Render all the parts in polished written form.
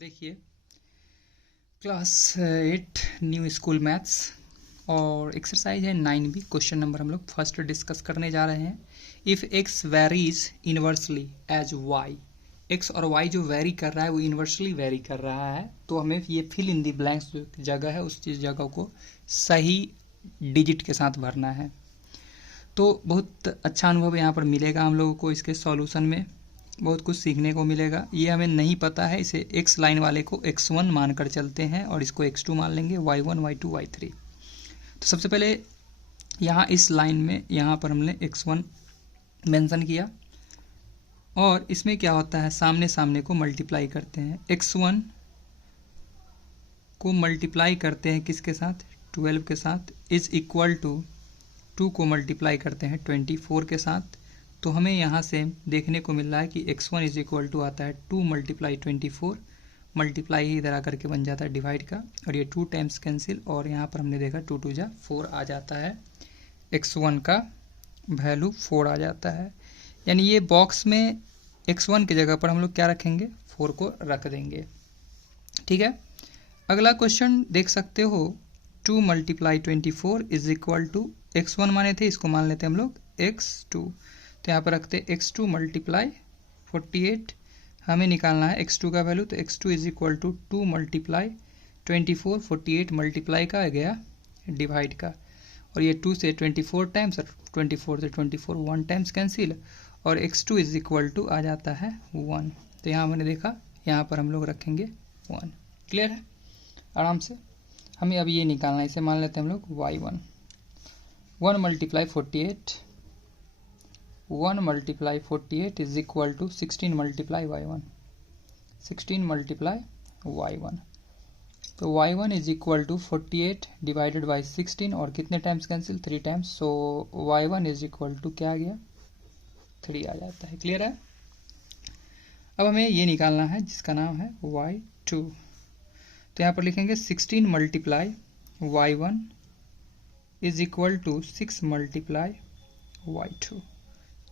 देखिए class 8 new school maths और exercise है 9B। क्वेश्चन नंबर हम लोग फर्स्ट डिस्कस करने जा रहे हैं। If X varies inversely as Y, X और वाई जो वेरी कर रहा है वो इन्वर्सली वेरी कर रहा है, तो हमें ये फिल इन दी ब्लैंक्स जो जगह है उस चीज़ जगह को सही डिजिट के साथ भरना है। तो बहुत अच्छा अनुभव यहाँ पर मिलेगा हम लोगों को। इसके सॉल्यूशन में बहुत कुछ सीखने को मिलेगा। ये हमें नहीं पता है, इसे एक्स लाइन वाले को x1 मानकर चलते हैं और इसको x2 मान लेंगे, y1 y2 y3। तो सबसे पहले यहाँ इस लाइन में यहाँ पर हमने x1 मेंशन किया और इसमें क्या होता है, सामने सामने को मल्टीप्लाई करते हैं। x1 को मल्टीप्लाई करते हैं किसके साथ, 12 के साथ, इज इक्वल टू 2 को मल्टीप्लाई करते हैं 24 के साथ। तो हमें यहाँ से देखने को मिल रहा है कि x1 इज इक्वल टू आता है 2 मल्टीप्लाई 24, मल्टीप्लाई ही इधर आकर के बन जाता है डिवाइड का, और ये 2 टाइम्स कैंसिल, और यहाँ पर हमने देखा 2 2 जा 4 आ जाता है। x1 का वैल्यू 4 आ जाता है। यानी ये बॉक्स में x1 की जगह पर हम लोग क्या रखेंगे, 4 को रख देंगे। ठीक है, अगला क्वेश्चन देख सकते हो, 2 multiply 24 is equal to x1 माने थे, इसको मान लेते हैं हम लोग x2। तो यहाँ पर रखते x2 मल्टीप्लाई 48, हमें निकालना है x2 का वैल्यू। तो x2 is equal to 2 multiply 24, 48 multiply का आ गया डिवाइड का, और ये 2 से 24 टाइम्स और 24 से 24 1 टाइम्स कैंसिल, और x2 इज इक्वल टू आ जाता है 1। तो यहाँ मैंने देखा, यहाँ पर हम लोग रखेंगे 1। क्लियर है आराम से। हमें अब ये निकालना है, इसे मान लेते हैं हम लोग y1। 1 multiply 48, 1 multiply 48 is equal to 16 multiply y1, 16 multiply y1। तो y1 is equal to 48 divided by 16, और कितने times cancel, 3 times. So y1 is equal to क्या आ गया, 3 आ जाता है। क्लियर है। अब हमें ये निकालना है जिसका नाम है y2। तो यहाँ पर लिखेंगे 16 multiply y1 is equal to 6 multiply y2।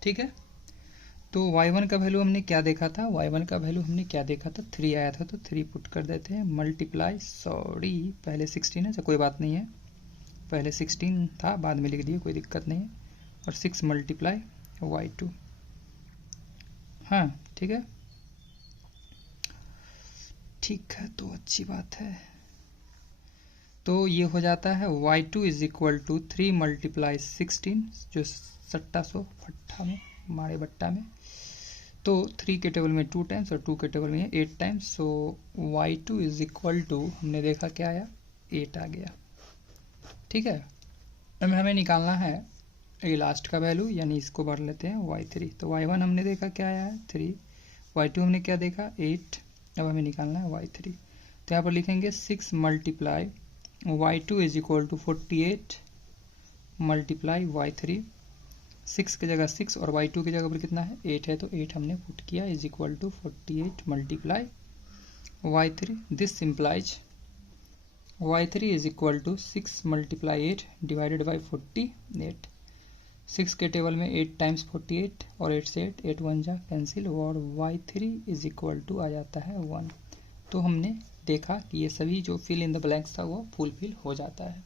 ठीक है, तो y1 का वैल्यू हमने क्या देखा था, y1 का वैल्यू हमने क्या देखा था, 3 आया था, तो 3 पुट कर देते हैं मल्टीप्लाई, सॉरी पहले 16 है, कोई बात नहीं है, पहले 16 था बाद में लिख दिए, कोई दिक्कत नहीं है, और 6 मल्टीप्लाई y2। हाँ ठीक है, ठीक है, तो अच्छी बात है। तो ये हो जाता है y2 is equal to 3 multiply 16, जो सट्टा सो फट्टा में मारे बट्टा में, तो 3 के टेबल में 2 टाइम्स और 2 के टेबल में 8 times. So y2 is equal to, हमने देखा क्या आया, 8 आ गया। ठीक है, अब हमें निकालना है ये लास्ट का वैल्यू, यानी इसको भर लेते हैं y3। तो y1 हमने देखा क्या आया है 3, y2 हमने क्या देखा 8, अब हमें निकालना है y3। तो यहाँ पर लिखेंगे 6 multiply y2 is equal to 48 multiply y3, 6 की जगह 6 और y2 की जगह पर कितना है 8 है, तो 8 हमने पुट किया is equal to 48 multiply y3। This simplifies y3 is equal to 6 multiply 8 divided by 48। 6 के टेबल में 8 टाइम्स 48, और 8 से 8 1 जा कैंसिल, और y3 इज इक्वल टू आ जाता है 1। तो हमने देखा कि ये सभी जो फिल इन द ब्लैंक्स था वो फुलफिल हो जाता है।